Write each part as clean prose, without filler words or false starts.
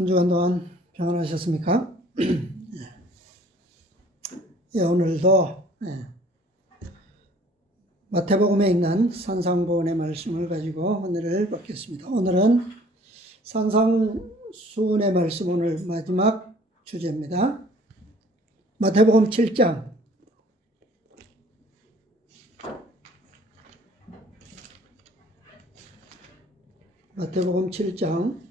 한 주간 동안 평안하셨습니까? 예, 오늘도 마태복음에 있는 산상보훈의 말씀을 가지고 은혜를 받겠습니다. 오늘은 산상수훈의 말씀, 오늘 마지막 주제입니다. 마태복음 7장 마태복음 7장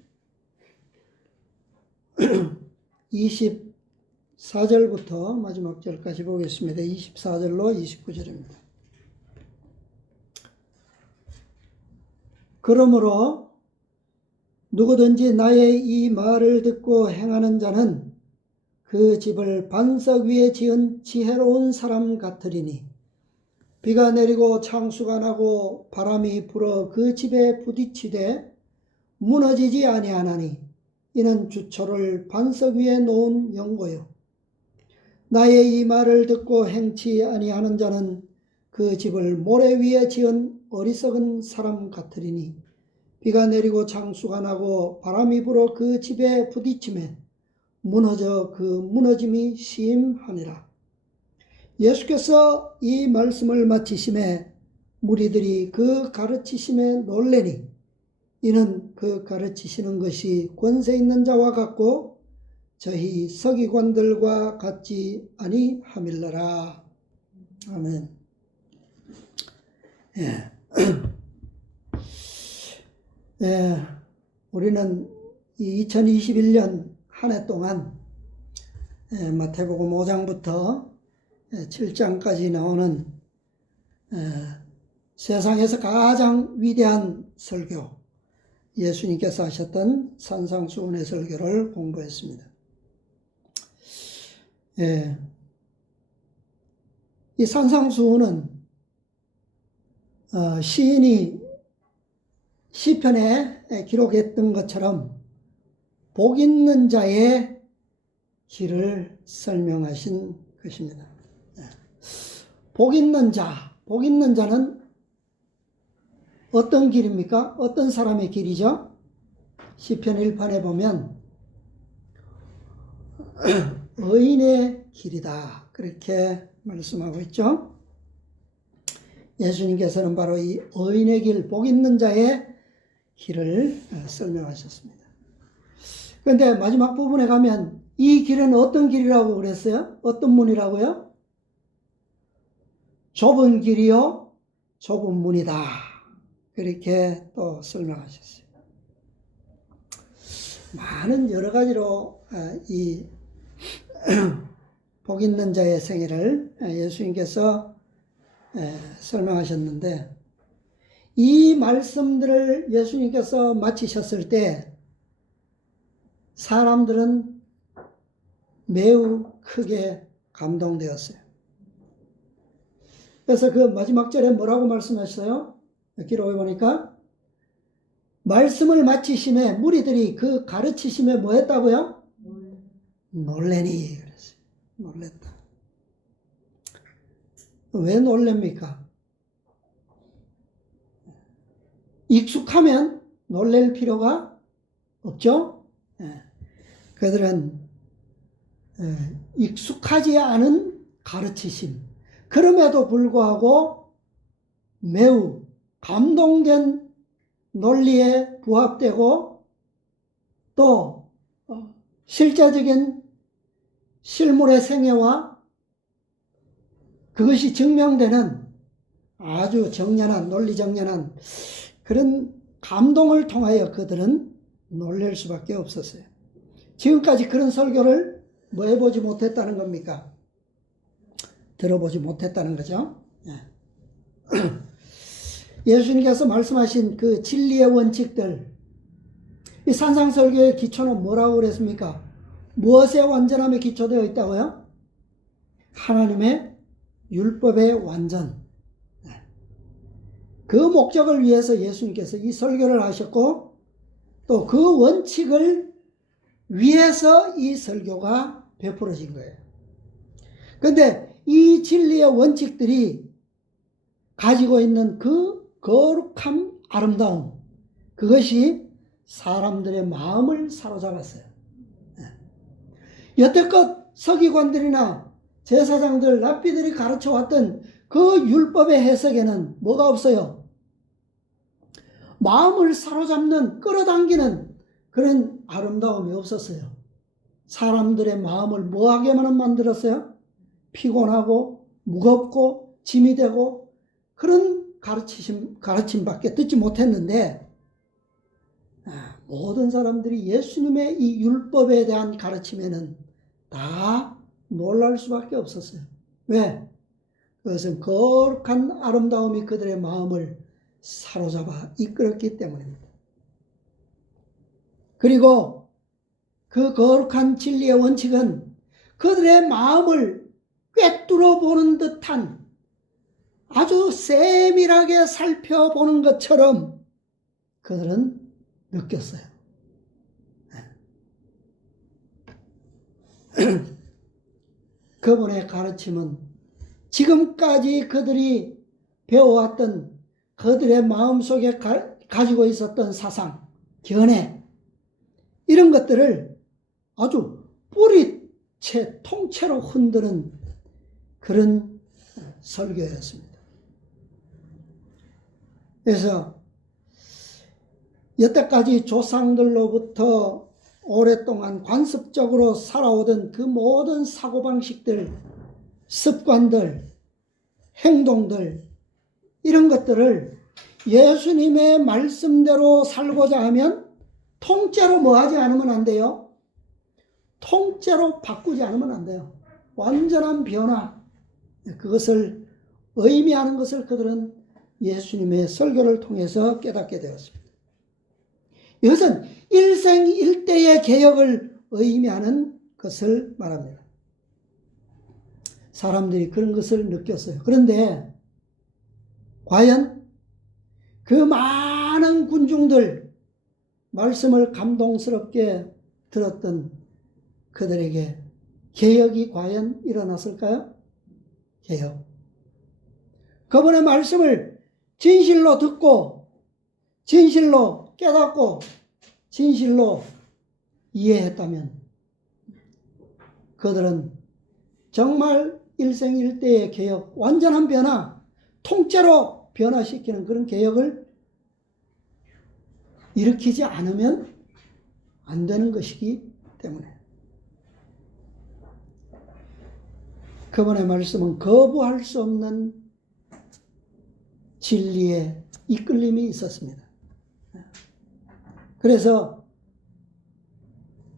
24절부터 마지막 절까지 보겠습니다. 24절로 29절입니다. 그러므로 누구든지 나의 이 말을 듣고 행하는 자는 그 집을 반석 위에 지은 지혜로운 사람 같으리니 비가 내리고 창수가 나고 바람이 불어 그 집에 부딪히되 무너지지 아니하나니 이는 주초를 반석 위에 놓은 연고요. 나의 이 말을 듣고 행치 아니하는 자는 그 집을 모래 위에 지은 어리석은 사람 같으리니 비가 내리고 창수가 나고 바람이 불어 그 집에 부딪히매 무너져 그 무너짐이 심하니라. 예수께서 이 말씀을 마치심에 무리들이 그 가르치심에 놀래니 이는 그 가르치시는 것이 권세 있는 자와 같고 저희 서기관들과 같지 아니함일러라. 아멘. 예. 예, 우리는 2021년 한 해 동안 마태복음 5장부터 7장까지 나오는 세상에서 가장 위대한 설교, 예수님께서 하셨던 산상수훈의 설교를 공부했습니다. 예, 이 산상수훈은 시인이 시편에 기록했던 것처럼 복 있는 자의 길을 설명하신 것입니다. 복 있는 자, 복 있는 자는 어떤 길입니까? 어떤 사람의 길이죠? 시편 1편에 보면 의인의 길이다, 그렇게 말씀하고 있죠. 예수님께서는 바로 이 의인의 길, 복 있는 자의 길을 설명하셨습니다. 그런데 마지막 부분에 가면 이 길은 어떤 길이라고 그랬어요? 어떤 문이라고요? 좁은 길이요, 좁은 문이다, 그렇게 또 설명하셨어요. 많은 여러 가지로 이 복 있는 자의 생애를 예수님께서 설명하셨는데, 이 말씀들을 예수님께서 마치셨을 때 사람들은 매우 크게 감동되었어요. 그래서 그 마지막 절에 뭐라고 말씀하셨어요? 기록해 보니까 말씀을 마치심에 무리들이 그 가르치심에 뭐 했다고요? 놀래니 그랬어요. 놀랬다. 왜 놀랍니까? 익숙하면 놀랄 필요가 없죠? 그들은 익숙하지 않은 가르치심, 그럼에도 불구하고 매우 감동된 논리에 부합되고 또 실제적인 실물의 생애와 그것이 증명되는 아주 정연한, 논리 정연한 그런 감동을 통하여 그들은 놀랄 수밖에 없었어요. 지금까지 그런 설교를 뭐 해보지 못했다는 겁니까? 들어보지 못했다는 거죠. 예수님께서 말씀하신 그 진리의 원칙들, 이 산상설교의 기초는 뭐라고 그랬습니까? 무엇의 완전함에 기초되어 있다고요? 하나님의 율법의 완전. 그 목적을 위해서 예수님께서 이 설교를 하셨고 또 그 원칙을 위해서 이 설교가 베풀어진 거예요. 그런데 이 진리의 원칙들이 가지고 있는 그 거룩함, 아름다움, 그것이 사람들의 마음을 사로잡았어요. 여태껏 서기관들이나 제사장들, 랍비들이 가르쳐왔던 그 율법의 해석에는 뭐가 없어요? 마음을 사로잡는, 끌어당기는 그런 아름다움이 없었어요. 사람들의 마음을 뭐하게만 만들었어요? 피곤하고 무겁고 짐이 되고 그런 가르침밖에 듣지 못했는데, 모든 사람들이 예수님의 이 율법에 대한 가르침에는 다 놀랄 수밖에 없었어요. 왜? 그것은 거룩한 아름다움이 그들의 마음을 사로잡아 이끌었기 때문입니다. 그리고 그 거룩한 진리의 원칙은 그들의 마음을 꿰뚫어 보는 듯한, 아주 세밀하게 살펴보는 것처럼 그들은 느꼈어요. 그분의 가르침은 지금까지 그들이 배워왔던 그들의 마음속에 가지고 있었던 사상, 견해, 이런 것들을 아주 뿌리채 통째로 흔드는 그런 설교였습니다. 그래서 여태까지 조상들로부터 오랫동안 관습적으로 살아오던 그 모든 사고방식들, 습관들, 행동들, 이런 것들을 예수님의 말씀대로 살고자 하면 통째로 뭐하지 않으면 안 돼요? 통째로 바꾸지 않으면 안 돼요. 완전한 변화, 그것을 의미하는 것을 그들은 예수님의 설교를 통해서 깨닫게 되었습니다. 이것은 일생일대의 개혁을 의미하는 것을 말합니다. 사람들이 그런 것을 느꼈어요. 그런데 과연 그 많은 군중들, 말씀을 감동스럽게 들었던 그들에게 개혁이 과연 일어났을까요? 개혁. 그분의 말씀을 진실로 듣고 진실로 깨닫고 진실로 이해했다면 그들은 정말 일생일대의 개혁, 완전한 변화, 통째로 변화시키는 그런 개혁을 일으키지 않으면 안 되는 것이기 때문에 그분의 말씀은 거부할 수 없는 진리의 이끌림이 있었습니다. 그래서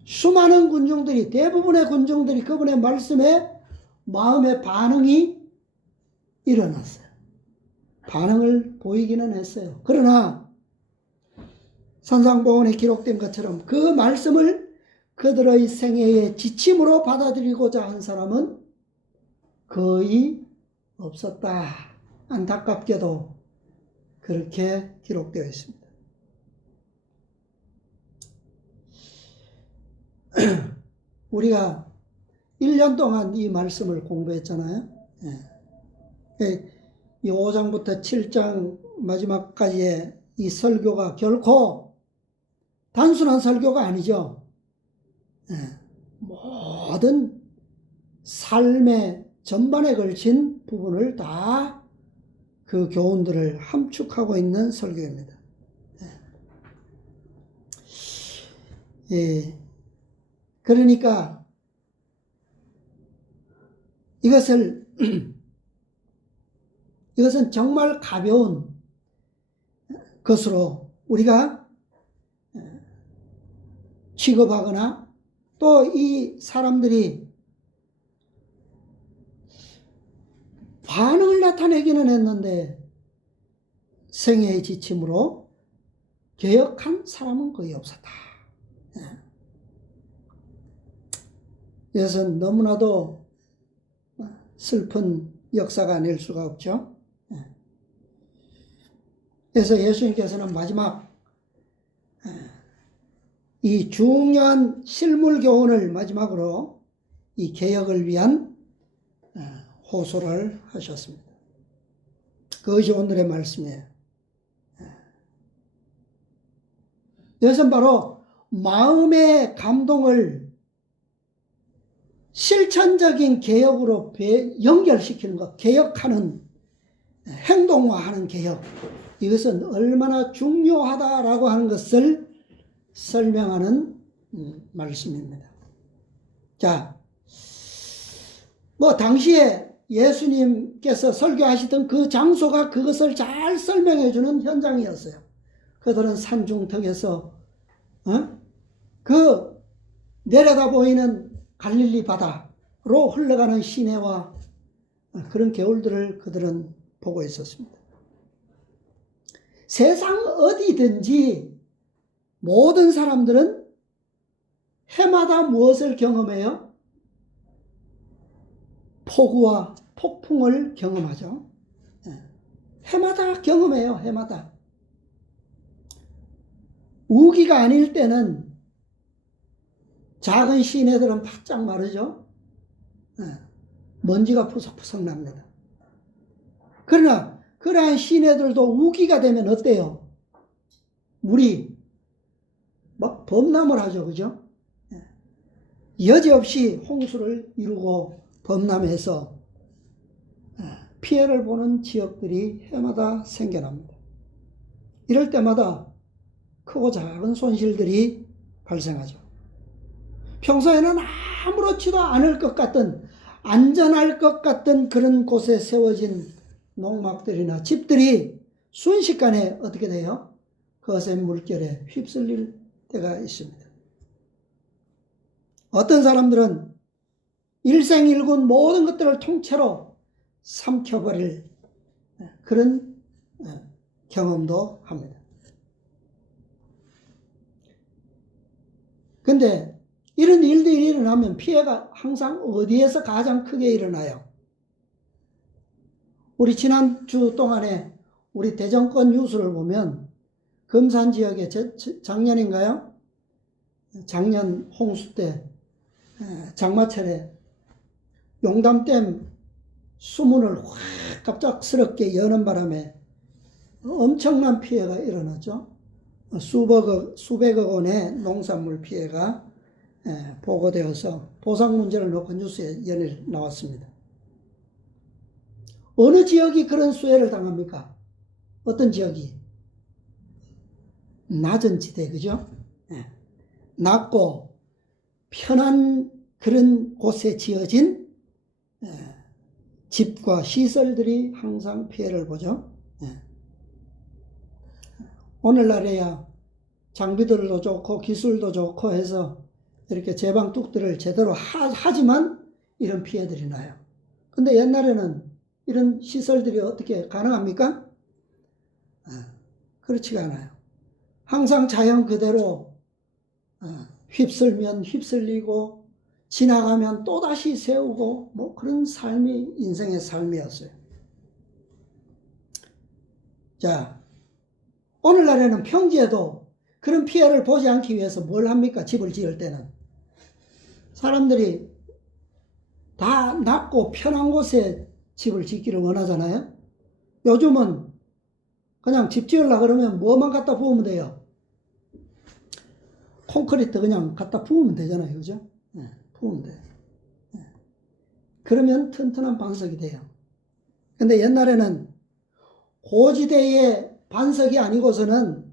수많은 군중들이, 대부분의 군중들이 그분의 말씀에 마음의 반응이 일어났어요. 반응을 보이기는 했어요. 그러나 산상보원에 기록된 것처럼 그 말씀을 그들의 생애의 지침으로 받아들이고자 한 사람은 거의 없었다. 안타깝게도 그렇게 기록되어 있습니다. 우리가 1년 동안 이 말씀을 공부했잖아요. 이 5장부터 7장 마지막까지의 이 설교가 결코 단순한 설교가 아니죠. 모든 삶의 전반에 걸친 부분을 다 그 교훈들을 함축하고 있는 설교입니다. 그러니까 이것은 정말 가벼운 것으로 우리가 취급하거나 또 이 사람들이 반응을 나타내기는 했는데 생애의 지침으로 개혁한 사람은 거의 없었다. 이것은 너무나도 슬픈 역사가 아닐 수가 없죠. 그래서 예수님께서는 마지막 이 중요한 실물 교훈을 마지막으로 이 개혁을 위한 호소를 하셨습니다. 그것이 오늘의 말씀이에요. 이것은 바로 마음의 감동을 실천적인 개혁으로 연결시키는 것, 개혁하는, 행동화하는 개혁. 이것은 얼마나 중요하다라고 하는 것을 설명하는 말씀입니다. 자, 뭐 당시에 예수님께서 설교하시던 그 장소가 그것을 잘 설명해 주는 현장이었어요. 그들은 산중턱에서 그 내려다 보이는 갈릴리 바다로 흘러가는 시내와 그런 겨울들을 그들은 보고 있었습니다. 세상 어디든지 모든 사람들은 해마다 무엇을 경험해요? 폭우와 폭풍을 경험하죠. 해마다 경험해요. 해마다. 우기가 아닐 때는 작은 시내들은 바짝 마르죠. 먼지가 푸석푸석 납니다. 그러나 그러한 시내들도 우기가 되면 어때요? 물이 막 범람을 하죠. 그죠? 여지없이 홍수를 이루고 범람해서 피해를 보는 지역들이 해마다 생겨납니다. 이럴 때마다 크고 작은 손실들이 발생하죠. 평소에는 아무렇지도 않을 것 같던, 안전할 것 같던 그런 곳에 세워진 농막들이나 집들이 순식간에 어떻게 돼요? 거센 물결에 휩쓸릴 때가 있습니다. 어떤 사람들은 일생일군 모든 것들을 통째로 삼켜버릴 그런 경험도 합니다. 근데 이런 일들이 일어나면 피해가 항상 어디에서 가장 크게 일어나요? 우리 지난주 동안에 우리 대전권 뉴스를 보면 금산 지역에 작년인가요? 작년 홍수 때 장마철에 용담댐 수문을 확 갑작스럽게 여는 바람에 엄청난 피해가 일어났죠. 수백억 원의 농산물 피해가 보고되어서 보상 문제를 놓고 뉴스에 연일 나왔습니다. 어느 지역이 그런 수해를 당합니까? 어떤 지역이? 낮은 지대, 그죠? 낮고 편한 그런 곳에 지어진 집과 시설들이 항상 피해를 보죠. 오늘날에야 장비들도 좋고 기술도 좋고 해서 이렇게 제방뚝들을 제대로 하지만 이런 피해들이 나요. 근데 옛날에는 이런 시설들이 어떻게 가능합니까? 그렇지가 않아요. 항상 자연 그대로 휩쓸면 휩쓸리고 지나가면 또다시 세우고 뭐 그런 삶이 인생의 삶이었어요. 자, 오늘날에는 평지에도 그런 피해를 보지 않기 위해서 뭘 합니까? 집을 지을 때는. 사람들이 다 낮고 편한 곳에 집을 짓기를 원하잖아요. 요즘은 그냥 집 지으려고 그러면 뭐만 갖다 부으면 돼요? 콘크리트 그냥 갖다 부으면 되잖아요. 그죠? 부으면 돼요. 그러면 튼튼한 반석이 돼요. 근데 옛날에는 고지대의 반석이 아니고서는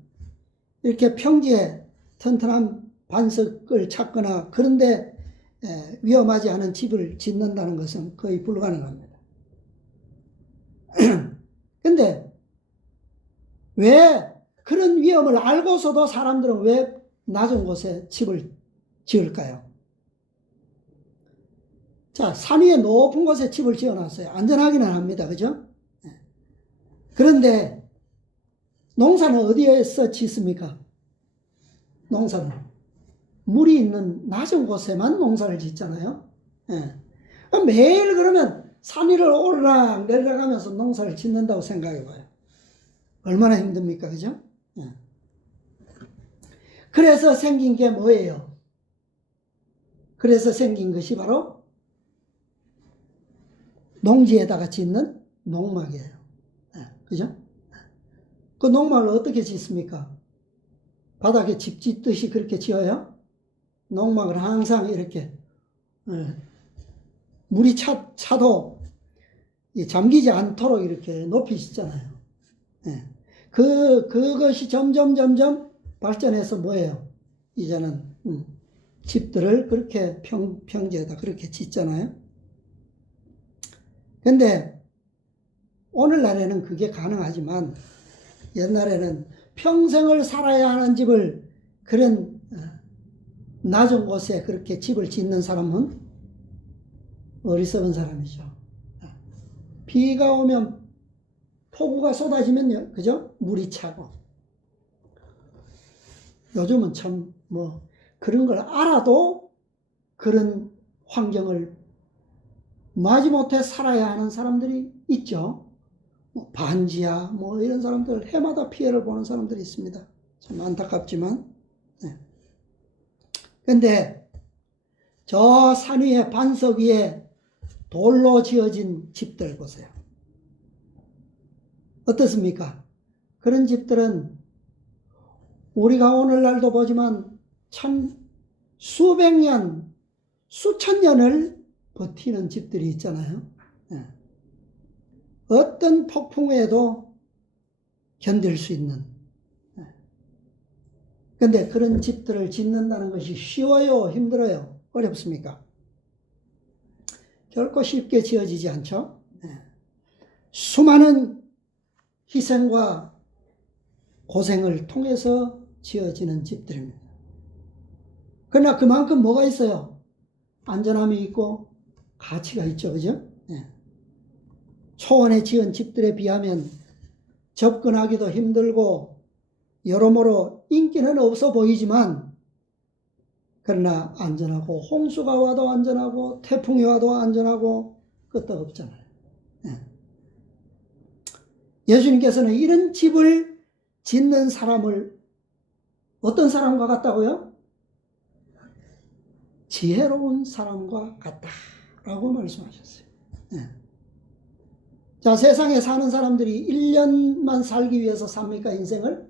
이렇게 평지에 튼튼한 반석을 찾거나 그런데 위험하지 않은 집을 짓는다는 것은 거의 불가능합니다. 근데 왜 그런 위험을 알고서도 사람들은 왜 낮은 곳에 집을 지을까요? 자, 산 위에 높은 곳에 집을 지어놨어요. 안전하기는 합니다. 그죠? 그런데 농사는 어디에서 짓습니까? 농사는 물이 있는 낮은 곳에만 농사를 짓잖아요. 매일 그러면 산 위를 오르락 내려가면서 농사를 짓는다고 생각해 봐요. 얼마나 힘듭니까? 그죠? 그래서 생긴 게 뭐예요? 그래서 생긴 것이 바로 농지에다가 짓는 농막이에요. 그죠? 그 농막을 어떻게 짓습니까? 바닥에 집 짓듯이 그렇게 지어요? 농막을 항상 이렇게 물이 차도 잠기지 않도록 이렇게 높이 짓잖아요. 예. 그것이 점점 발전해서 뭐예요? 이제는 집들을 그렇게 평지에다 그렇게 짓잖아요. 근데 오늘날에는 그게 가능하지만 옛날에는 평생을 살아야 하는 집을 그런 낮은 곳에 그렇게 집을 짓는 사람은 어리석은 사람이죠. 비가 오면 폭우가 쏟아지면요, 그죠? 물이 차고. 요즘은 참 그런 걸 알아도 그런 환경을 마지못해 살아야 하는 사람들이 있죠. 반지하 이런 사람들 해마다 피해를 보는 사람들이 있습니다. 참 안타깝지만. 근데 저 산 위에 반석 위에 돌로 지어진 집들 보세요. 어떻습니까? 그런 집들은 우리가 오늘날도 보지만 참 수백 년, 수천 년을 버티는 집들이 있잖아요. 어떤 폭풍에도 견딜 수 있는. 근데 그런 집들을 짓는다는 것이 쉬워요? 힘들어요? 어렵습니까? 결코 쉽게 지어지지 않죠. 수많은 희생과 고생을 통해서 지어지는 집들입니다. 그러나 그만큼 뭐가 있어요? 안전함이 있고 가치가 있죠. 그죠? 초원에 지은 집들에 비하면 접근하기도 힘들고 여러모로 인기는 없어 보이지만 그러나 안전하고 홍수가 와도 안전하고 태풍이 와도 안전하고 끄떡없잖아요. 예수님께서는 이런 집을 짓는 사람을 어떤 사람과 같다고요? 지혜로운 사람과 같다라고 말씀하셨어요. 자, 세상에 사는 사람들이 1년만 살기 위해서 삽니까? 인생을?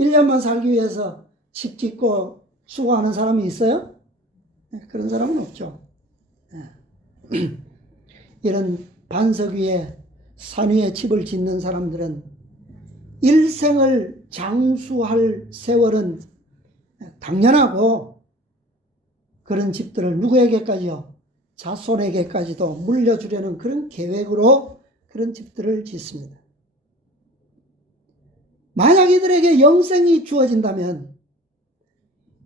1년만 살기 위해서 집 짓고 수고하는 사람이 있어요? 그런 사람은 없죠. 이런 반석 위에 산 위에 집을 짓는 사람들은 일생을 장수할 세월은 당연하고 그런 집들을 누구에게까지요? 자손에게까지도 물려주려는 그런 계획으로 그런 집들을 짓습니다. 만약 이들에게 영생이 주어진다면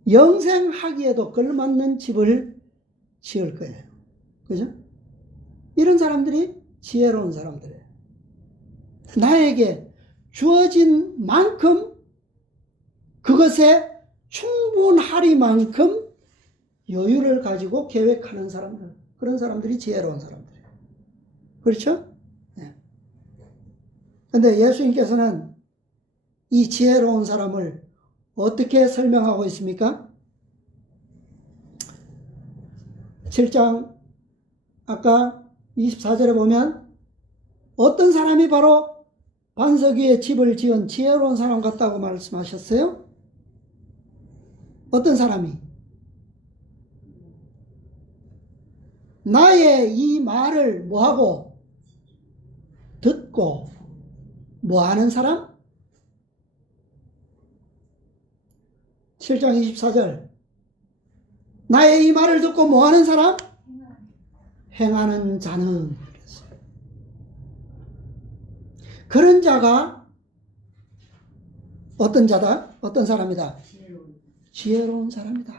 영생하기에도 걸맞는 집을 지을 거예요. 그죠? 이런 사람들이 지혜로운 사람들이에요. 나에게 주어진 만큼 그것에 충분하리만큼 여유를 가지고 계획하는 사람들, 그런 사람들이 지혜로운 사람들이에요. 그렇죠? 그런데 예수님께서는 이 지혜로운 사람을 어떻게 설명하고 있습니까? 7장 아까 24절에 보면 어떤 사람이 바로 반석 위에 집을 지은 지혜로운 사람 같다고 말씀하셨어요? 어떤 사람이? 나의 이 말을 뭐하고? 듣고 뭐하는 사람? 7장 24절 나의 이 말을 듣고 뭐하는 사람? 행하는 자는. 그런 자가 어떤 자다? 어떤 사람이다? 지혜로운 사람이다.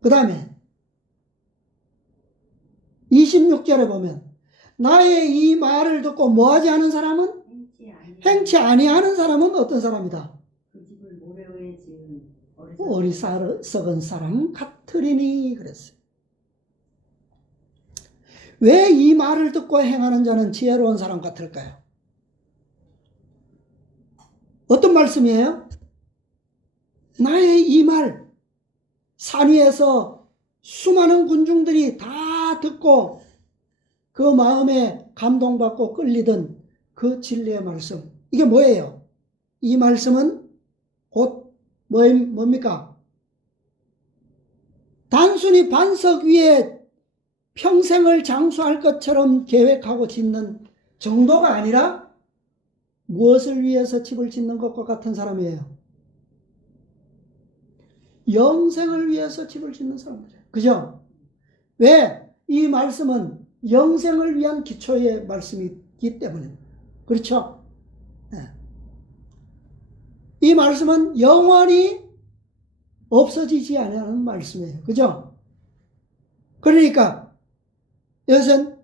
그 다음에 26절에 보면 나의 이 말을 듣고 뭐하지 않은 사람은? 행치 아니하는 사람은 어떤 사람이다? 어리석은 사람 같으리니 그랬어요. 왜 이 말을 듣고 행하는 자는 지혜로운 사람 같을까요? 어떤 말씀이에요? 나의 이 말, 산 위에서 수많은 군중들이 다 듣고 그 마음에 감동받고 끌리던 그 진리의 말씀. 이게 뭐예요? 이 말씀은 곧 뭡니까? 단순히 반석 위에 평생을 장수할 것처럼 계획하고 짓는 정도가 아니라 무엇을 위해서 집을 짓는 것과 같은 사람이에요? 영생을 위해서 집을 짓는 사람이에요. 그죠? 왜? 이 말씀은 영생을 위한 기초의 말씀이기 때문입니다. 그렇죠? 네. 이 말씀은 영원히 없어지지 않는 말씀이에요. 그죠? 그러니까 이것은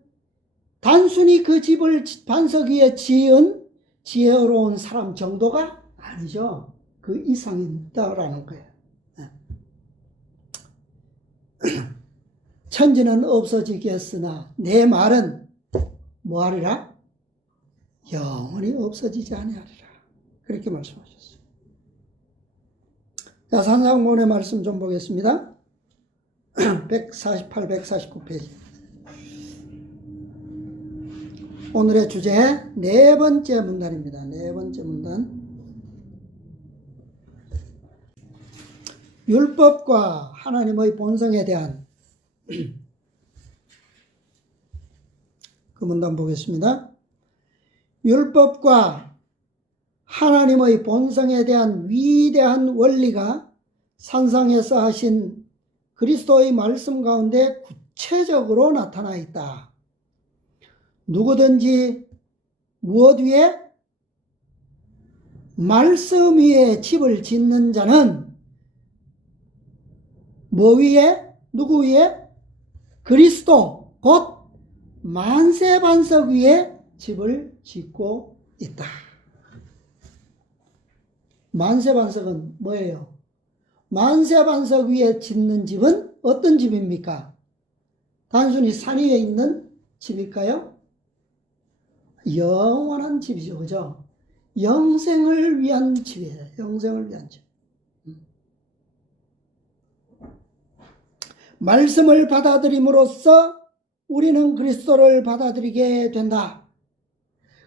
단순히 그 집을 반석 위에 지은 지혜로운 사람 정도가 아니죠. 그 이상이다라는 거예요. 천지는 없어지겠으나 내 말은 뭐하리라? 영원히 없어지지 아니하리라. 그렇게 말씀하셨어요. 자, 산상본의 말씀 좀 보겠습니다. 148, 149페이지. 오늘의 주제 네 번째 문단입니다. 네 번째 문단. 율법과 하나님의 본성에 대한 그 문단 보겠습니다. 율법과 하나님의 본성에 대한 위대한 원리가 산상에서 하신 그리스도의 말씀 가운데 구체적으로 나타나 있다. 누구든지 무엇 위에? 말씀 위에 집을 짓는 자는 뭐 위에? 누구 위에? 그리스도 곧 만세반석 위에 집을 짓고 있다. 만세반석은 뭐예요? 만세반석 위에 짓는 집은 어떤 집입니까? 단순히 산 위에 있는 집일까요? 영원한 집이죠. 그죠? 영생을 위한 집이에요. 영생을 위한 집. 말씀을 받아들임으로써 우리는 그리스도를 받아들이게 된다.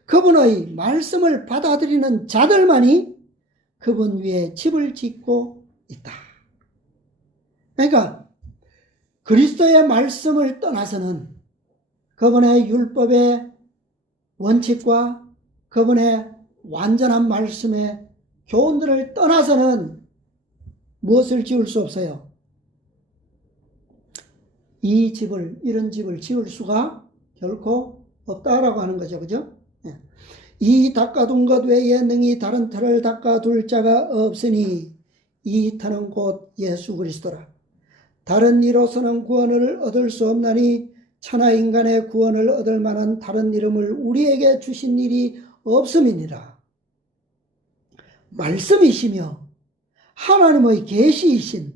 그분의 말씀을 받아들이는 자들만이 그분 위에 집을 짓고 있다. 그러니까 그리스도의 말씀을 떠나서는 그분의 율법의 원칙과 그분의 완전한 말씀의 교훈들을 떠나서는 무엇을 지을 수 없어요? 이 집을, 이런 집을 지을 수가 결코 없다라고 하는 거죠. 그죠? 이 닦아둔 것 외에 능히 다른 터를 닦아둘 자가 없으니 이 터는 곧 예수 그리스도라. 다른 이로서는 구원을 얻을 수 없나니 천하 인간의 구원을 얻을 만한 다른 이름을 우리에게 주신 일이 없음이니라. 말씀이시며 하나님의 계시이신,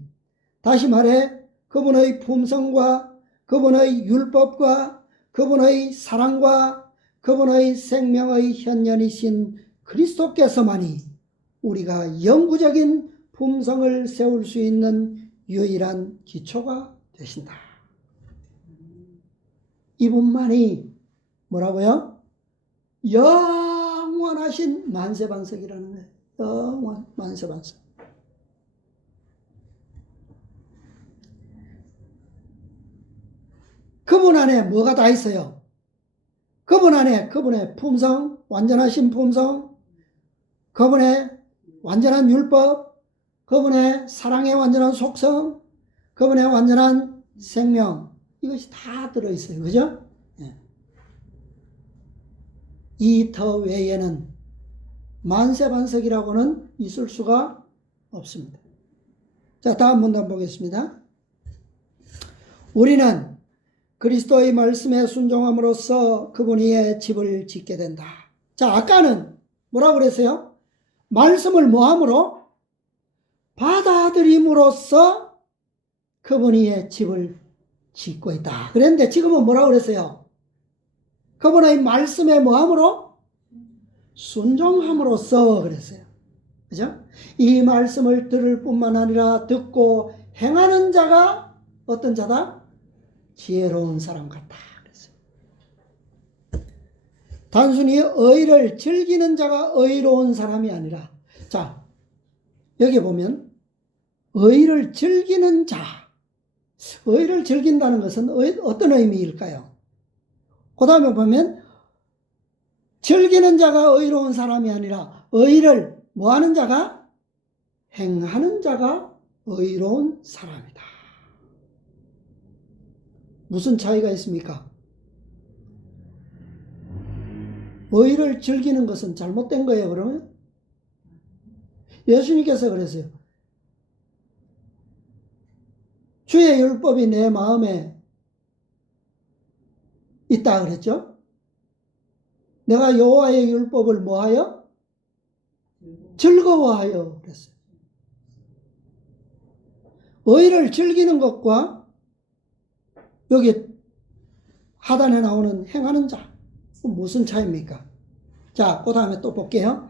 다시 말해 그분의 품성과 그분의 율법과 그분의 사랑과 그분의 생명의 현현이신 그리스도께서만이 우리가 영구적인 품성을 세울 수 있는 유일한 기초가 되신다. 이분만이 뭐라고요? 영원하신 만세반석이라는 거예요. 영원 만세반석. 그분 안에 뭐가 다 있어요? 그분 안에 그분의 품성, 완전하신 품성, 그분의 완전한 율법, 그분의 사랑의 완전한 속성, 그분의 완전한 생명, 이것이 다 들어있어요. 그죠? 이 터 외에는 만세반석이라고는 있을 수가 없습니다. 자, 다음 문단 보겠습니다. 우리는 그리스도의 말씀에 순종함으로써 그분 위에 집을 짓게 된다. 자, 아까는 뭐라고 그랬어요? 말씀을 뭐함으로? 받아들임으로써 그분 위에 집을 짓고 있다. 그랬는데 지금은 뭐라고 그랬어요? 그분의 말씀에 뭐함으로? 순종함으로써 그랬어요. 그죠? 이 말씀을 들을 뿐만 아니라 듣고 행하는 자가 어떤 자다? 지혜로운 사람 같다. 그랬어요. 단순히 의를 즐기는 자가 의로운 사람이 아니라, 자, 여기 보면 의를 즐기는 자, 의를 즐긴다는 것은 어떤 의미일까요? 그 다음에 보면 즐기는 자가 의로운 사람이 아니라 의를 뭐하는 자가? 행하는 자가 의로운 사람이다. 무슨 차이가 있습니까? 의를 즐기는 것은 잘못된 거예요, 그러면? 예수님께서 그랬어요. 주의 율법이 내 마음에 있다 그랬죠? 내가 여호와의 율법을 뭐하여? 즐거워하여 그랬어요. 의를 즐기는 것과 여기 하단에 나오는 행하는 자, 무슨 차이입니까? 자, 그 다음에 또 볼게요.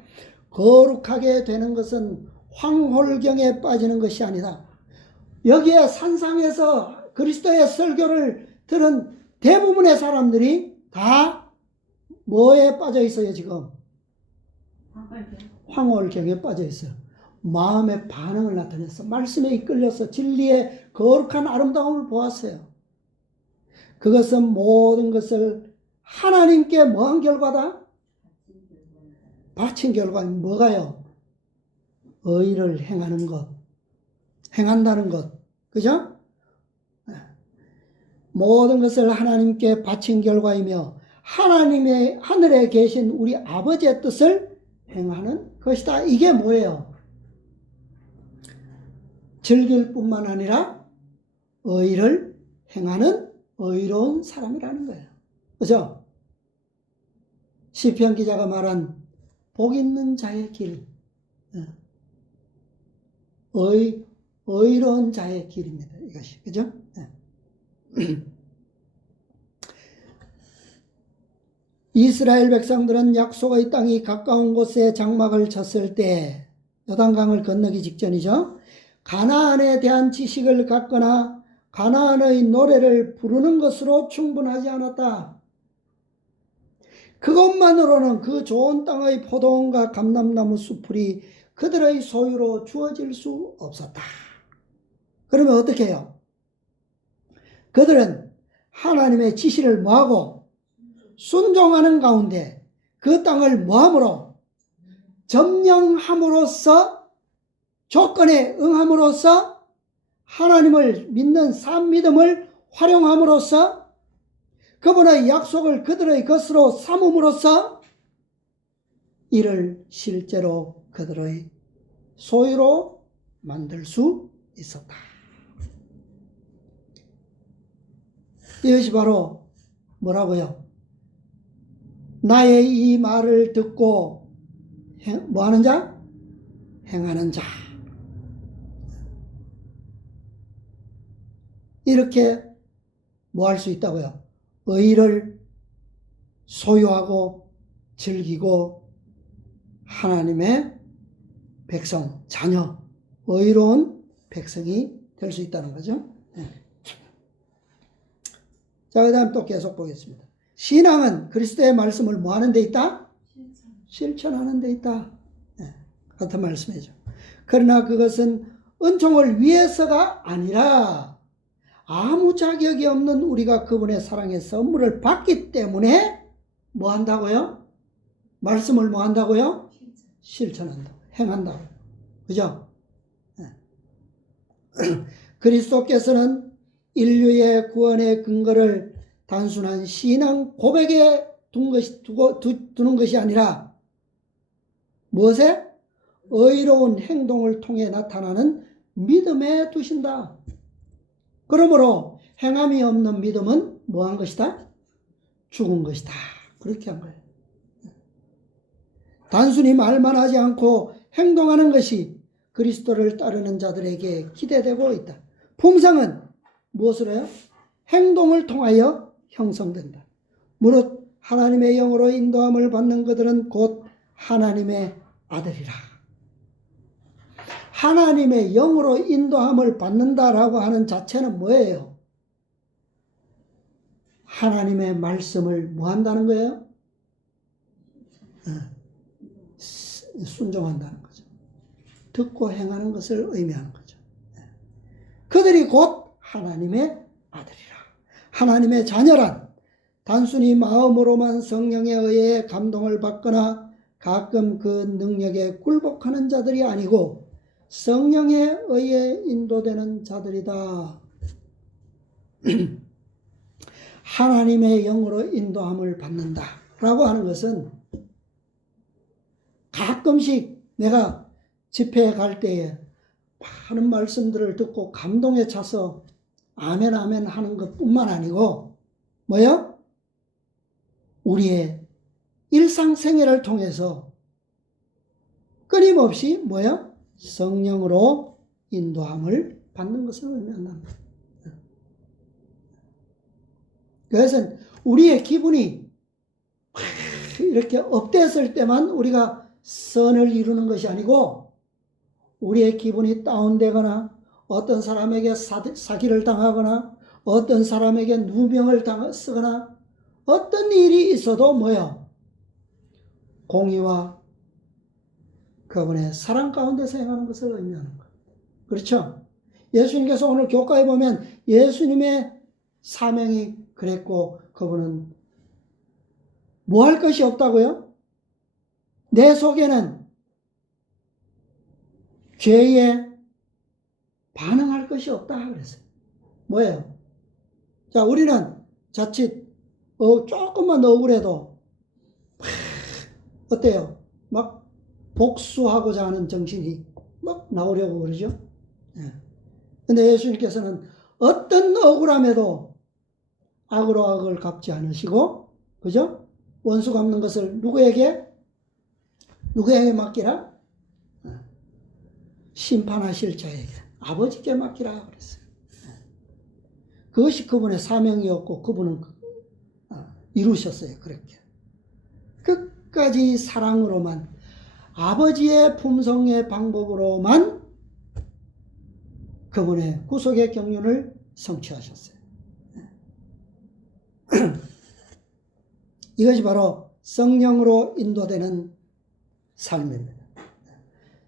거룩하게 되는 것은 황홀경에 빠지는 것이 아니다. 여기에 산상에서 그리스도의 설교를 들은 대부분의 사람들이 다 뭐에 빠져 있어요, 지금? 황홀경에 빠져 있어요. 마음의 반응을 나타냈어. 말씀에 이끌려서 진리의 거룩한 아름다움을 보았어요. 그것은 모든 것을 하나님께 뭐한 결과다? 바친 결과. 뭐가요? 의를 행하는 것, 행한다는 것, 그죠? 모든 것을 하나님께 바친 결과이며 하나님의 하늘에 계신 우리 아버지의 뜻을 행하는 것이다. 이게 뭐예요? 즐길 뿐만 아니라 의를 행하는 의로운 사람이라는 거예요. 그죠? 시편 기자가 말한 복 있는 자의 길, 의로운 자의 길입니다. 이것이, 그죠? 이스라엘 백성들은 약속의 땅이 가까운 곳에 장막을 쳤을 때, 요단강을 건너기 직전이죠. 가나안에 대한 지식을 갖거나 가나안의 노래를 부르는 것으로 충분하지 않았다. 그것만으로는 그 좋은 땅의 포도원과 감람나무 수풀이 그들의 소유로 주어질 수 없었다. 그러면 어떻게 해요? 그들은 하나님의 지시를 뭐하고? 순종하는 가운데 그 땅을 뭐함으로? 점령함으로써, 조건에 응함으로써, 하나님을 믿는 산 믿음을 활용함으로써, 그분의 약속을 그들의 것으로 삼음으로써 이를 실제로 그들의 소유로 만들 수 있었다. 이것이 바로 뭐라고요? 나의 이 말을 듣고 뭐하는 자? 행하는 자. 이렇게 뭐 할 수 있다고요? 의를 소유하고 즐기고 하나님의 백성, 자녀, 의로운 백성이 될 수 있다는 거죠. 자, 그 다음 또 계속 보겠습니다. 신앙은 그리스도의 말씀을 뭐 하는 데 있다? 실천하는 데 있다. 같은 말씀이죠. 그러나 그것은 은총을 위해서가 아니라 아무 자격이 없는 우리가 그분의 사랑의 선물을 받기 때문에 뭐 한다고요? 말씀을 뭐 한다고요? 실천한다. 행한다. 그죠? 그리스도께서는 인류의 구원의 근거를 단순한 신앙 고백에 두는 것이 아니라 무엇에? 의로운 행동을 통해 나타나는 믿음에 두신다. 그러므로 행함이 없는 믿음은 뭐한 것이다? 죽은 것이다. 그렇게 한 거예요. 단순히 말만 하지 않고 행동하는 것이 그리스도를 따르는 자들에게 기대되고 있다. 품성은 무엇으로 해요? 행동을 통하여 형성된다. 무릇 하나님의 영으로 인도함을 받는 그들은 곧 하나님의 아들이라. 하나님의 영으로 인도함을 받는다라고 하는 자체는 뭐예요? 하나님의 말씀을 뭐 한다는 거예요? 순종한다는 거죠. 듣고 행하는 것을 의미하는 거죠. 그들이 곧 하나님의 아들이라. 하나님의 자녀란 단순히 마음으로만 성령에 의해 감동을 받거나 가끔 그 능력에 굴복하는 자들이 아니고 성령에 의해 인도되는 자들이다. 하나님의 영으로 인도함을 받는다 라고 하는 것은 가끔씩 내가 집회에 갈 때에 많은 말씀들을 듣고 감동에 차서 아멘 아멘 하는 것뿐만 아니고 뭐요? 우리의 일상생활을 통해서 끊임없이 뭐요? 성령으로 인도함을 받는 것을 의미한다. 그래서 우리의 기분이 이렇게 업됐을 때만 우리가 선을 이루는 것이 아니고 우리의 기분이 다운되거나 어떤 사람에게 사기를 당하거나 어떤 사람에게 누명을 쓰거나 어떤 일이 있어도 뭐요? 공의와 그분의 사랑 가운데서 행하는 것을 의미하는 거예요. 그렇죠? 예수님께서 오늘 교과에 보면 예수님의 사명이 그랬고 그분은 뭐 할 것이 없다고요? 내 속에는 죄에 반응할 것이 없다 그랬어요. 뭐예요? 자, 우리는 자칫 조금만 어울해도 어때요? 막 복수하고자 하는 정신이 막 나오려고 그러죠. 근데 예수님께서는 어떤 억울함에도 악으로 악을 갚지 않으시고, 그죠? 원수 갚는 것을 누구에게 맡기라? 심판하실 자에게, 아버지께 맡기라 그랬어요. 그것이 그분의 사명이었고 그분은 이루셨어요. 그렇게 끝까지 사랑으로만, 아버지의 품성의 방법으로만 그분의 구속의 경륜을 성취하셨어요. 이것이 바로 성령으로 인도되는 삶입니다.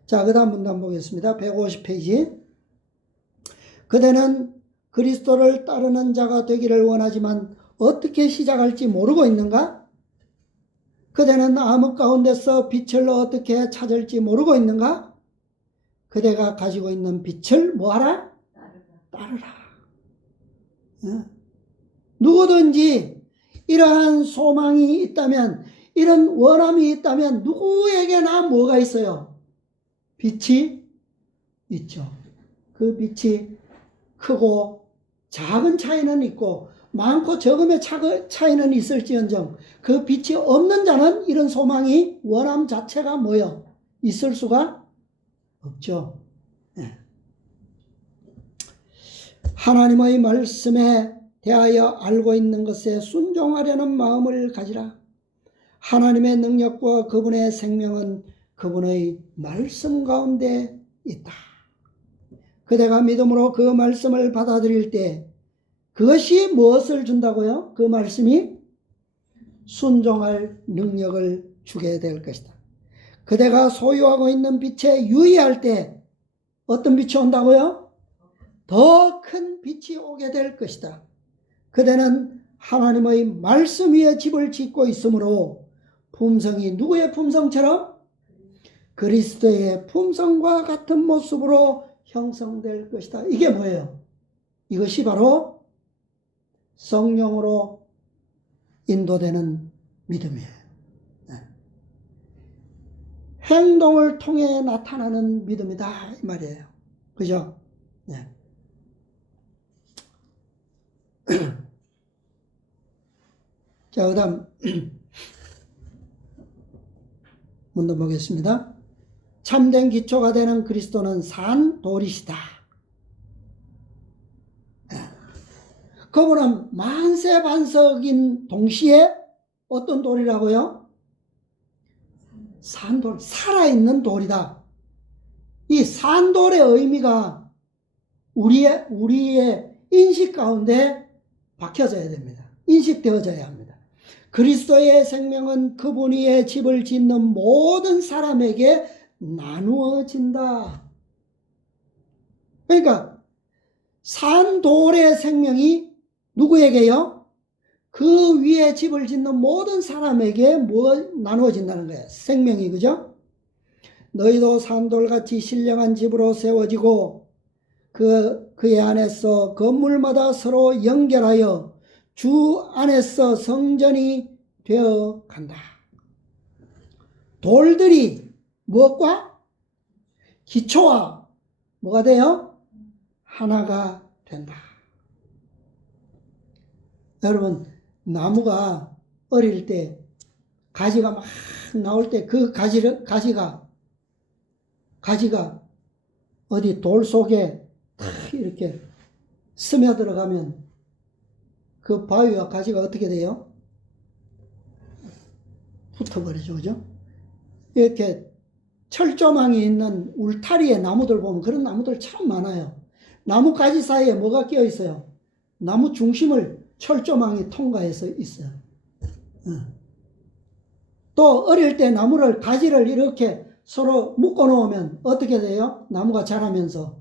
자, 그 다음 문단 보겠습니다. 150페이지. 그대는 그리스도를 따르는 자가 되기를 원하지만 어떻게 시작할지 모르고 있는가? 그대는 암흑 가운데서 빛을 어떻게 찾을지 모르고 있는가? 그대가 가지고 있는 빛을 뭐하라? 따르라. 누구든지 이러한 소망이 있다면, 이런 원함이 있다면 누구에게나 뭐가 있어요? 빛이 있죠. 그 빛이 크고 작은 차이는 있고 많고 적음의 차이는 있을지언정 그 빛이 없는 자는 이런 소망이, 원함 자체가 뭐요? 있을 수가 없죠. 하나님의 말씀에 대하여 알고 있는 것에 순종하려는 마음을 가지라. 하나님의 능력과 그분의 생명은 그분의 말씀 가운데 있다. 그대가 믿음으로 그 말씀을 받아들일 때 그것이 무엇을 준다고요? 그 말씀이 순종할 능력을 주게 될 것이다. 그대가 소유하고 있는 빛에 유의할 때 어떤 빛이 온다고요? 더 큰 빛이 오게 될 것이다. 그대는 하나님의 말씀 위에 집을 짓고 있으므로 품성이 누구의 품성처럼? 그리스도의 품성과 같은 모습으로 형성될 것이다. 이게 뭐예요? 이것이 바로 성령으로 인도되는 믿음이에요. 행동을 통해 나타나는 믿음이다 이 말이에요. 그죠? 네. 자, 그 다음 문단 보겠습니다. 참된 기초가 되는 그리스도는 산 돌이시다. 그분은 만세반석인 동시에 어떤 돌이라고요? 산돌, 살아있는 돌이다. 이 산돌의 의미가 우리의 인식 가운데 박혀져야 됩니다. 인식되어져야 합니다. 그리스도의 생명은 그분 위에 집을 짓는 모든 사람에게 나누어진다. 그러니까 산돌의 생명이 누구에게요? 그 위에 집을 짓는 모든 사람에게 나누어진다는 거예요. 생명이, 그죠? 너희도 산돌같이 신령한 집으로 세워지고 그의 안에서 건물마다 서로 연결하여 주 안에서 성전이 되어 간다. 돌들이 무엇과? 기초와 뭐가 돼요? 하나가 된다. 여러분, 나무가 어릴 때 가지가 막 나올 때 그 가지가 어디 돌 속에 이렇게 스며들어가면 그 바위와 가지가 어떻게 돼요? 붙어버리죠. 그죠? 이렇게 철조망이 있는 울타리의 나무들 보면 그런 나무들 참 많아요. 나무 가지 사이에 뭐가 끼어 있어요? 나무 중심을 철조망이 통과해서 있어요. 또 어릴 때 나무를 가지를 이렇게 서로 묶어 놓으면 어떻게 돼요? 나무가 자라면서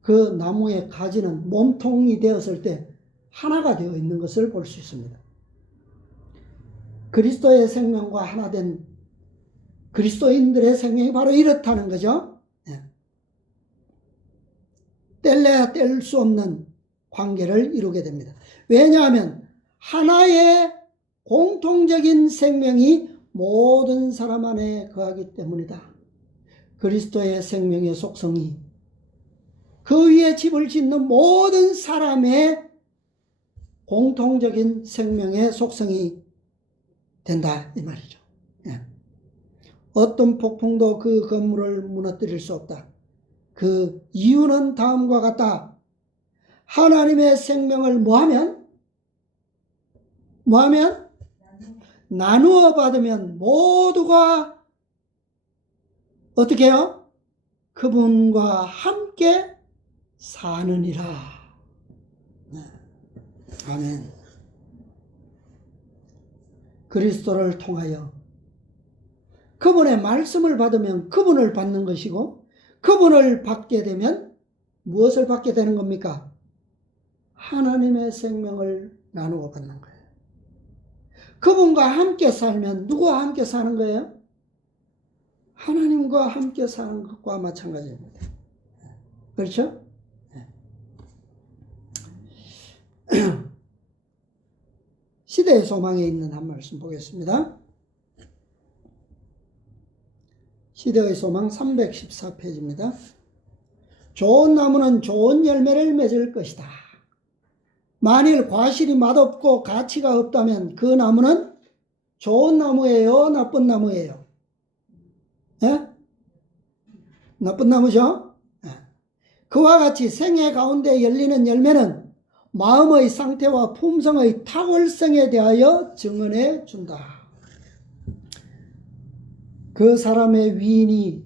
그 나무의 가지는 몸통이 되었을 때 하나가 되어 있는 것을 볼 수 있습니다. 그리스도의 생명과 하나 된 그리스도인들의 생명이 바로 이렇다는 거죠. 뗄래야 뗄 수 없는 관계를 이루게 됩니다. 왜냐하면 하나의 공통적인 생명이 모든 사람 안에 거하기 때문이다. 그리스도의 생명의 속성이 그 위에 집을 짓는 모든 사람의 공통적인 생명의 속성이 된다 이 말이죠. 어떤 폭풍도 그 건물을 무너뜨릴 수 없다. 그 이유는 다음과 같다. 하나님의 생명을 뭐하면? 나누어 받으면 모두가 어떻게 해요? 그분과 함께 사느니라. 아멘. 그리스도를 통하여 그분의 말씀을 받으면 그분을 받는 것이고, 그분을 받게 되면 무엇을 받게 되는 겁니까? 하나님의 생명을 나누어 받는 거예요. 그분과 함께 살면 누구와 함께 사는 거예요? 하나님과 함께 사는 것과 마찬가지입니다. 그렇죠? 시대의 소망에 있는 한 말씀 보겠습니다. 시대의 소망 314페이지입니다. 좋은 나무는 좋은 열매를 맺을 것이다. 만일 과실이 맛없고 가치가 없다면 그 나무는 좋은 나무예요? 나쁜 나무예요? 예? 나쁜 나무죠? 예. 그와 같이 생애 가운데 열리는 열매는 마음의 상태와 품성의 탁월성에 대하여 증언해 준다. 그 사람의 위인이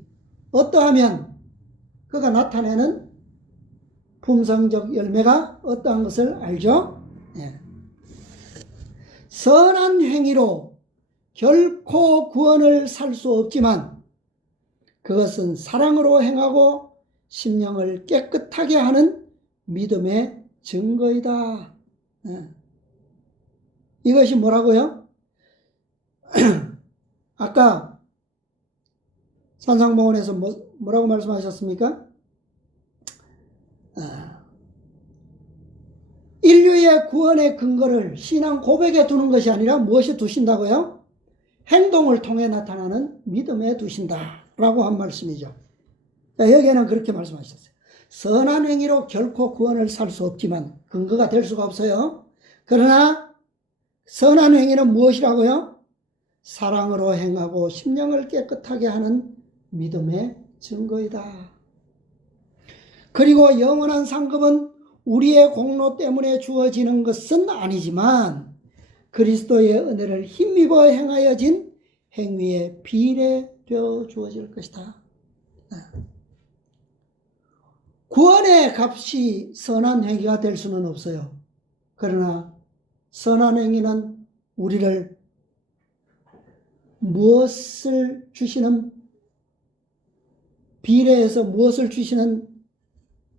어떠하면 그가 나타내는 품성적 열매가 어떠한 것을 알죠? 예. 선한 행위로 결코 구원을 살 수 없지만 그것은 사랑으로 행하고 심령을 깨끗하게 하는 믿음의 증거이다. 예. 이것이 뭐라고요? 아까 산상봉원에서 뭐라고 말씀하셨습니까? 인류의 구원의 근거를 신앙 고백에 두는 것이 아니라 무엇에 두신다고요? 행동을 통해 나타나는 믿음에 두신다 라고 한 말씀이죠. 여기에는 그렇게 말씀하셨어요. 선한 행위로 결코 구원을 살 수 없지만 근거가 될 수가 없어요. 그러나 선한 행위는 무엇이라고요? 사랑으로 행하고 심령을 깨끗하게 하는 믿음의 증거이다. 그리고 영원한 상급은 우리의 공로 때문에 주어지는 것은 아니지만 그리스도의 은혜를 힘입어 행하여진 행위에 비례되어 주어질 것이다. 구원의 값이 선한 행위가 될 수는 없어요. 그러나 선한 행위는 우리를 무엇을 주시는 비례해서 무엇을 주시는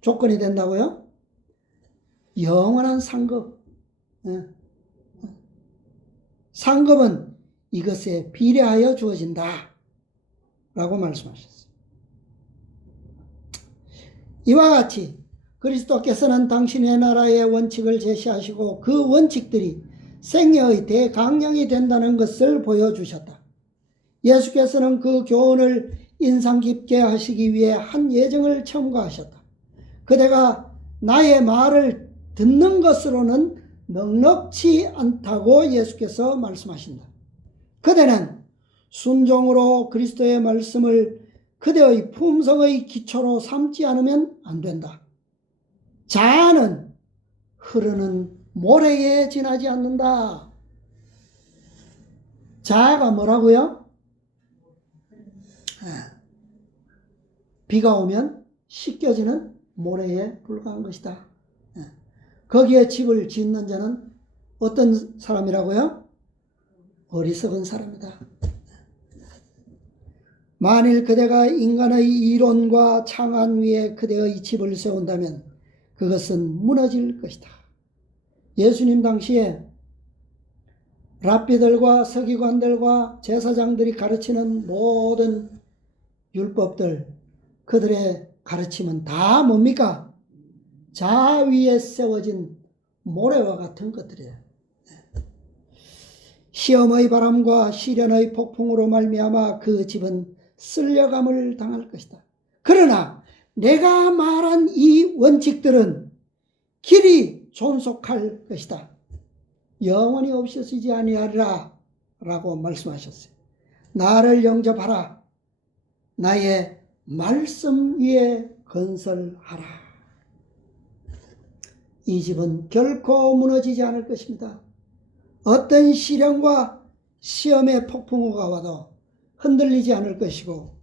조건이 된다고요? 영원한 상급. 상급은 이것에 비례하여 주어진다 라고 말씀하셨어요. 이와 같이 그리스도께서는 당신의 나라의 원칙을 제시하시고 그 원칙들이 생애의 대강령이 된다는 것을 보여주셨다. 예수께서는 그 교훈을 인상 깊게 하시기 위해 한 예정을 첨가하셨다. 그대가 나의 말을 듣는 것으로는 넉넉지 않다고 예수께서 말씀하신다. 그대는 순종으로 그리스도의 말씀을 그대의 품성의 기초로 삼지 않으면 안 된다. 자아는 흐르는 모래에 지나지 않는다. 자아가 뭐라고요? 비가 오면 씻겨지는 모래에 불과한 것이다. 거기에 집을 짓는 자는 어떤 사람이라고요? 어리석은 사람이다. 만일 그대가 인간의 이론과 창안 위에 그대의 집을 세운다면 그것은 무너질 것이다. 예수님 당시에 랍비들과 서기관들과 제사장들이 가르치는 모든 율법들, 그들의 가르침은 다 뭡니까? 자아 위에 세워진 모래와 같은 것들이에요. 시험의 바람과 시련의 폭풍으로 말미암아 그 집은 쓸려감을 당할 것이다. 그러나 내가 말한 이 원칙들은 길이 존속할 것이다. 영원히 없어지지 아니하리라 라고 말씀하셨어요. 나를 영접하라. 나의 말씀 위에 건설하라. 이 집은 결코 무너지지 않을 것입니다. 어떤 시련과 시험의 폭풍우가 와도 흔들리지 않을 것이고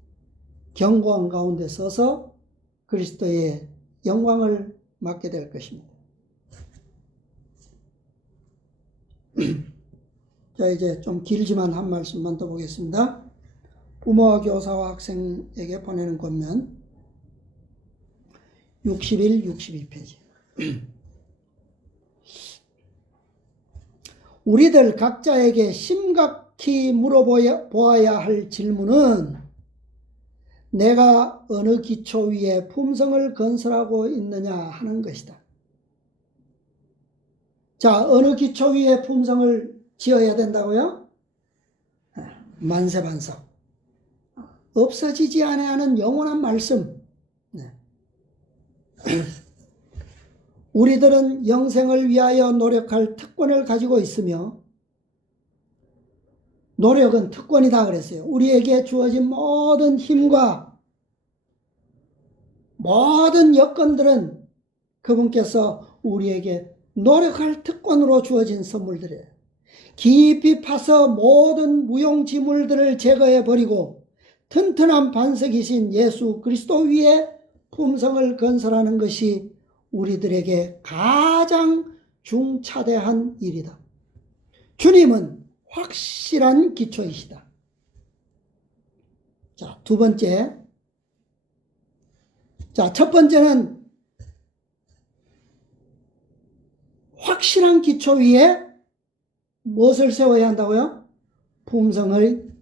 견고한 가운데 서서 그리스도의 영광을 맡게 될 것입니다. 자, 이제 좀 길지만 한 말씀만 더 보겠습니다. 부모와 교사와 학생에게 보내는 권면 61, 62페이지. 우리들 각자에게 심각히 물어보아야 할 질문은 내가 어느 기초 위에 품성을 건설하고 있느냐 하는 것이다. 자, 어느 기초 위에 품성을 지어야 된다고요? 만세반석. 없어지지 아니하는 영원한 말씀. 우리들은 영생을 위하여 노력할 특권을 가지고 있으며 노력은 특권이다 그랬어요. 우리에게 주어진 모든 힘과 모든 여건들은 그분께서 우리에게 노력할 특권으로 주어진 선물들이에요. 깊이 파서 모든 무용지물들을 제거해버리고 튼튼한 반석이신 예수 그리스도 위에 품성을 건설하는 것이 우리들에게 가장 중차대한 일이다. 주님은 확실한 기초이시다. 자, 두 번째. 자, 첫 번째는 확실한 기초 위에 무엇을 세워야 한다고요? 품성을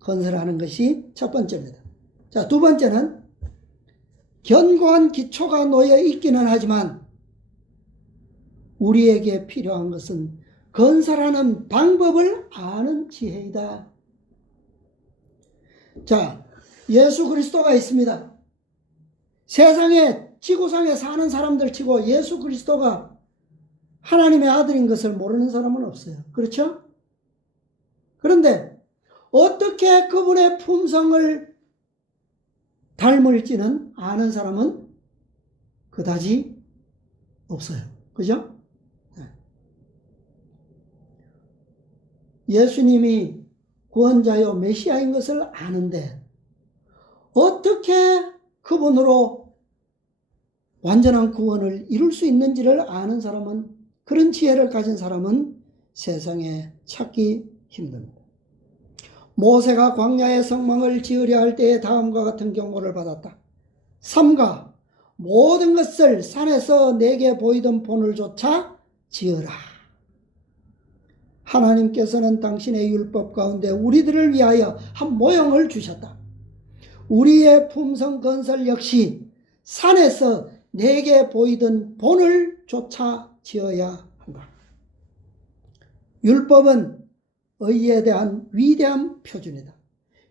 건설하는 것이 첫 번째입니다. 자, 두 번째는 견고한 기초가 놓여 있기는 하지만 우리에게 필요한 것은 건설하는 방법을 아는 지혜이다. 자, 예수 그리스도가 있습니다. 세상에 지구상에 사는 사람들 치고 예수 그리스도가 하나님의 아들인 것을 모르는 사람은 없어요. 그렇죠? 그런데 어떻게 그분의 품성을 닮을지는 아는 사람은 그다지 없어요. 그죠? 예수님이 구원자요 메시아인 것을 아는데 어떻게 그분으로 완전한 구원을 이룰 수 있는지를 아는 사람은, 그런 지혜를 가진 사람은 세상에 찾기 힘듭니다. 모세가 광야의 성막을 지으려 할 때에 다음과 같은 경고를 받았다. 삼가 모든 것을 산에서 내게 보이던 본을 조차 지으라. 하나님께서는 당신의 율법 가운데 우리들을 위하여 한 모형을 주셨다. 우리의 품성 건설 역시 산에서 내게 보이던 본을 조차 지어야 한다. 율법은 의에 대한 위대한 표준이다.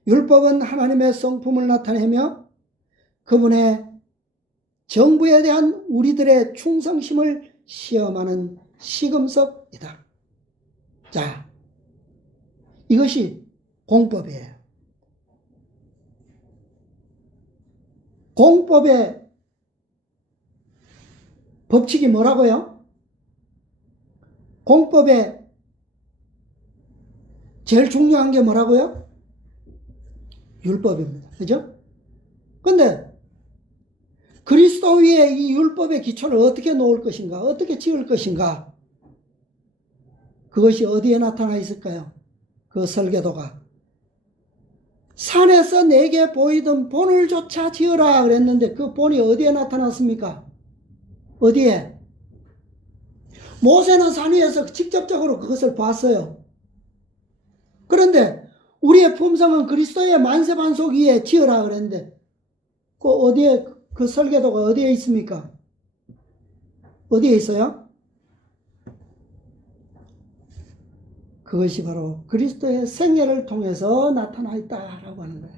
율법은 하나님의 성품을 나타내며 그분의 정부에 대한 우리들의 충성심을 시험하는 시금석이다. 자, 이것이 공법이에요. 공법의 법칙이 뭐라고요? 공법의 제일 중요한 게 뭐라고요? 율법입니다. 그죠? 근데 그리스도 위에 이 율법의 기초를 어떻게 놓을 것인가? 어떻게 지을 것인가? 그것이 어디에 나타나 있을까요? 그 설계도가. 산에서 내게 보이던 본을 조차 지으라 그랬는데 그 본이 어디에 나타났습니까? 어디에? 모세는 산 위에서 직접적으로 그것을 봤어요. 그런데 우리의 품성은 그리스도의 만세반석 위에 지으라 그랬는데 그 어디에, 그 설계도가 어디에 있습니까? 어디에 있어요? 그것이 바로 그리스도의 생애를 통해서 나타나 있다라고 하는 거예요.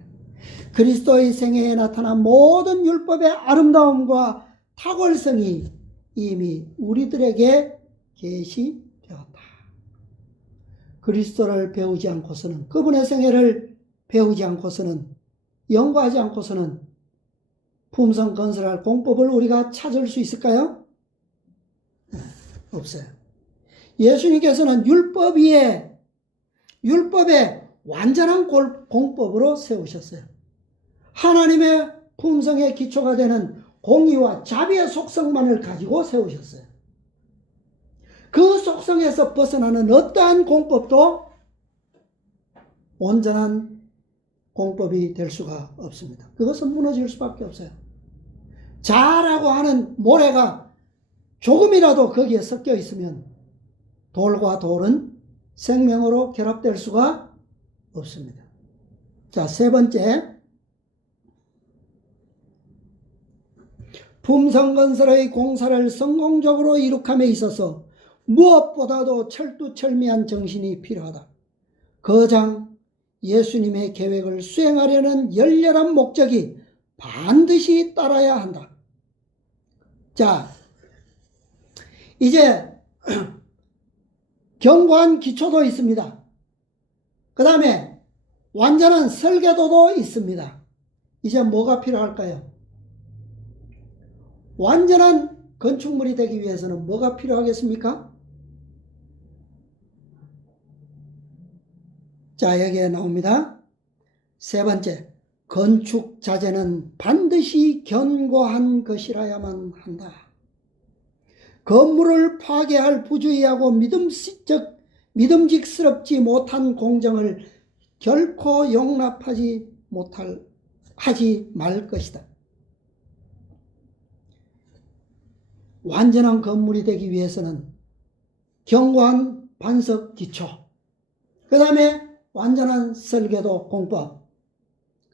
그리스도의 생애에 나타난 모든 율법의 아름다움과 탁월성이 이미 우리들에게 계시되었다. 그리스도를 배우지 않고서는, 그분의 생애를 배우지 않고서는, 연구하지 않고서는 품성 건설할 공법을 우리가 찾을 수 있을까요? 없어요. 예수님께서는 율법의 완전한 공법으로 세우셨어요. 하나님의 품성의 기초가 되는 공의와 자비의 속성만을 가지고 세우셨어요. 그 속성에서 벗어나는 어떠한 공법도 온전한 공법이 될 수가 없습니다. 그것은 무너질 수밖에 없어요. 자라고 하는 모래가 조금이라도 거기에 섞여 있으면 돌과 돌은 생명으로 결합될 수가 없습니다. 자, 세 번째, 품성건설의 공사를 성공적으로 이룩함에 있어서 무엇보다도 철두철미한 정신이 필요하다. 거장 예수님의 계획을 수행하려는 열렬한 목적이 반드시 따라야 한다. 자, 이제 견고한 기초도 있습니다. 그 다음에 완전한 설계도도 있습니다. 이제 뭐가 필요할까요? 완전한 건축물이 되기 위해서는 뭐가 필요하겠습니까? 자, 여기에 나옵니다. 세 번째, 건축 자재는 반드시 견고한 것이라야만 한다. 건물을 파괴할 부주의하고 믿음직스럽지 못한 공정을 결코 용납하지 말 것이다. 완전한 건물이 되기 위해서는 견고한 반석 기초, 그 다음에 완전한 설계도 공법,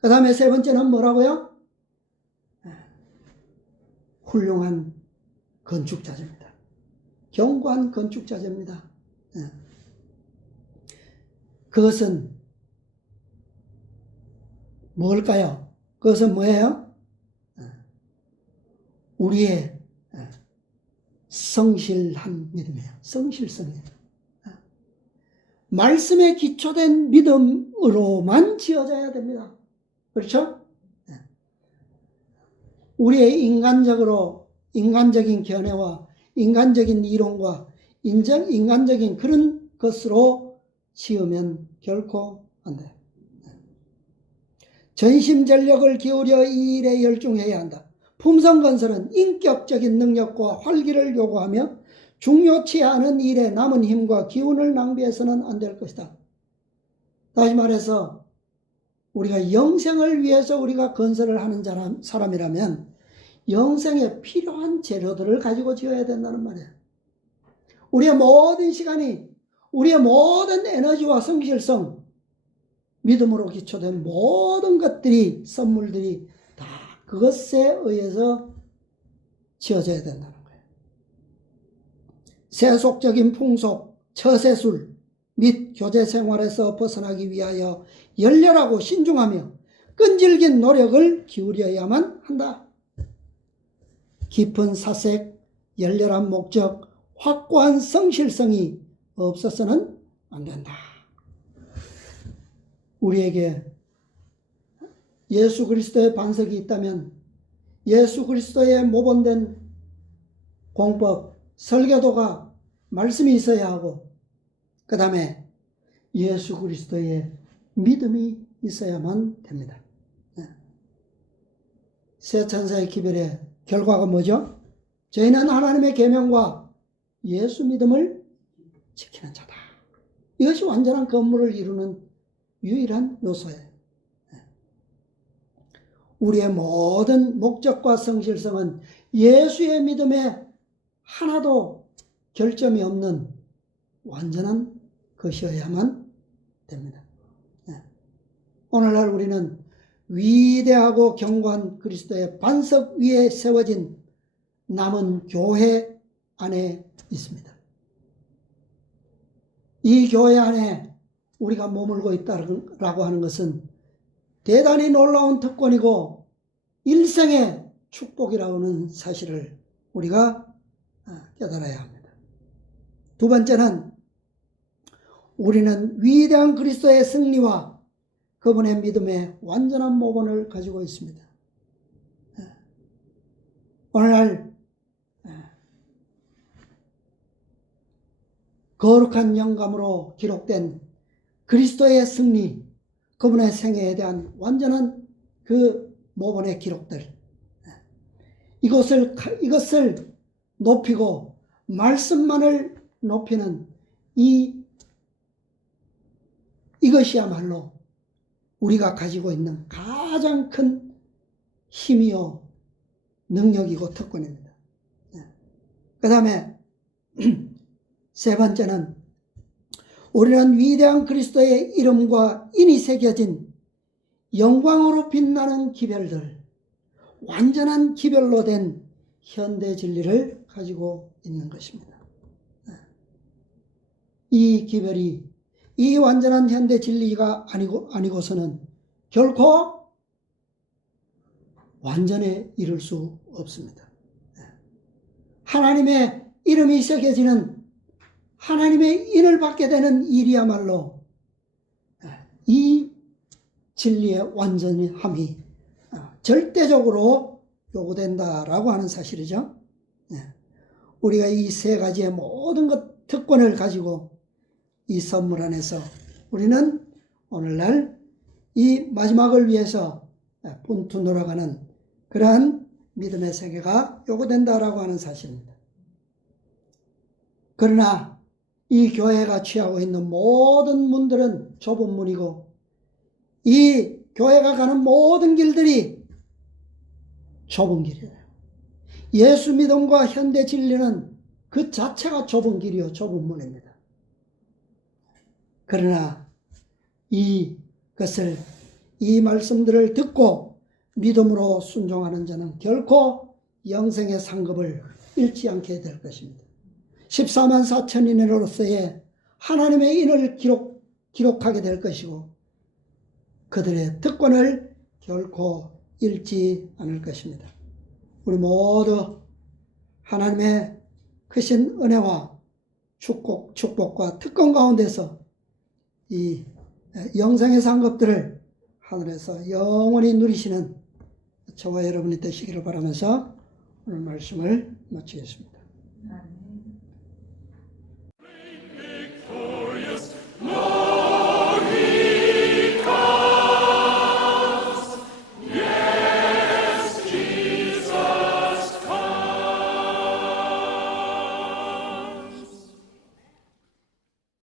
그 다음에 세 번째는 뭐라고요? 훌륭한 건축자재입니다. 견고한 건축자재입니다. 그것은 뭘까요? 그것은 뭐예요? 우리의 성실한 믿음이에요. 성실성이에요. 말씀에 기초된 믿음으로만 지어져야 됩니다. 그렇죠? 우리의 인간적인 견해와 인간적인 이론과 인간적인 그런 것으로 지으면 결코 안 돼요. 전심전력을 기울여 이 일에 열중해야 한다. 품성건설은 인격적인 능력과 활기를 요구하며 중요치 않은 일에 남은 힘과 기운을 낭비해서는 안 될 것이다. 다시 말해서 우리가 영생을 위해서 우리가 건설을 하는 사람이라면 영생에 필요한 재료들을 가지고 지어야 된다는 말이에요. 우리의 모든 시간이, 우리의 모든 에너지와 성실성, 믿음으로 기초된 모든 것들이, 선물들이 다 그것에 의해서 지어져야 된다는 거예요. 세속적인 풍속, 처세술 및 교제 생활에서 벗어나기 위하여 열렬하고 신중하며 끈질긴 노력을 기울여야만 한다. 깊은 사색, 열렬한 목적, 확고한 성실성이 없어서는 안 된다. 우리에게 예수 그리스도의 반석이 있다면 예수 그리스도의 모본된 공법, 설교도가 말씀이 있어야 하고, 그 다음에 예수 그리스도의 믿음이 있어야만 됩니다. 새 천사의 기별의 결과가 뭐죠? 저희는 하나님의 계명과 예수 믿음을 지키는 자다. 이것이 완전한 건물을 이루는 유일한 요소예요. 우리의 모든 목적과 성실성은 예수의 믿음에 하나도 결점이 없는 완전한 것이어야만 됩니다. 오늘날 우리는 위대하고 견고한 그리스도의 반석 위에 세워진 남은 교회 안에 있습니다. 이 교회 안에 우리가 머물고 있다라고 하는 것은 대단히 놀라운 특권이고 일생의 축복이라는 사실을 우리가 깨달아야 합니다. 두 번째는 우리는 위대한 그리스도의 승리와 그분의 믿음의 완전한 모본을 가지고 있습니다. 오늘날 거룩한 영감으로 기록된 그리스도의 승리, 그분의 생애에 대한 완전한 그 모본의 기록들, 이것을 높이고 말씀만을 높이는 이것이야말로 우리가 가지고 있는 가장 큰 힘이요 능력이고 특권입니다. 그 다음에 세 번째는 우리는 위대한 그리스도의 이름과 인이 새겨진 영광으로 빛나는 기별들, 완전한 기별로 된 현대 진리를 가지고 있는 것입니다. 이 기별이, 이 완전한 현대 진리가 아니고서는 결코 완전에 이를 수 없습니다. 하나님의 이름이 새겨지는, 하나님의 인을 받게 되는 일이야말로 이 진리의 완전함이 절대적으로 요구된다라고 하는 사실이죠. 우리가 이 세 가지의 모든 특권을 가지고 이 선물 안에서 우리는 오늘날 이 마지막을 위해서 분투 놀아가는 그러한 믿음의 세계가 요구된다라고 하는 사실입니다. 그러나 이 교회가 취하고 있는 모든 문들은 좁은 문이고 이 교회가 가는 모든 길들이 좁은 길이에요. 예수 믿음과 현대 진리는 그 자체가 좁은 길이요, 좁은 문입니다. 그러나 이 말씀들을 듣고 믿음으로 순종하는 자는 결코 영생의 상급을 잃지 않게 될 것입니다. 14만 4천인으로서의 하나님의 인을 기록하게 될 것이고 그들의 특권을 결코 잃지 않을 것입니다. 우리 모두 하나님의 크신 은혜와 축복과 특권 가운데서 이 영생의 상급들을 하늘에서 영원히 누리시는 저와 여러분이 되시기를 바라면서 오늘 말씀을 마치겠습니다.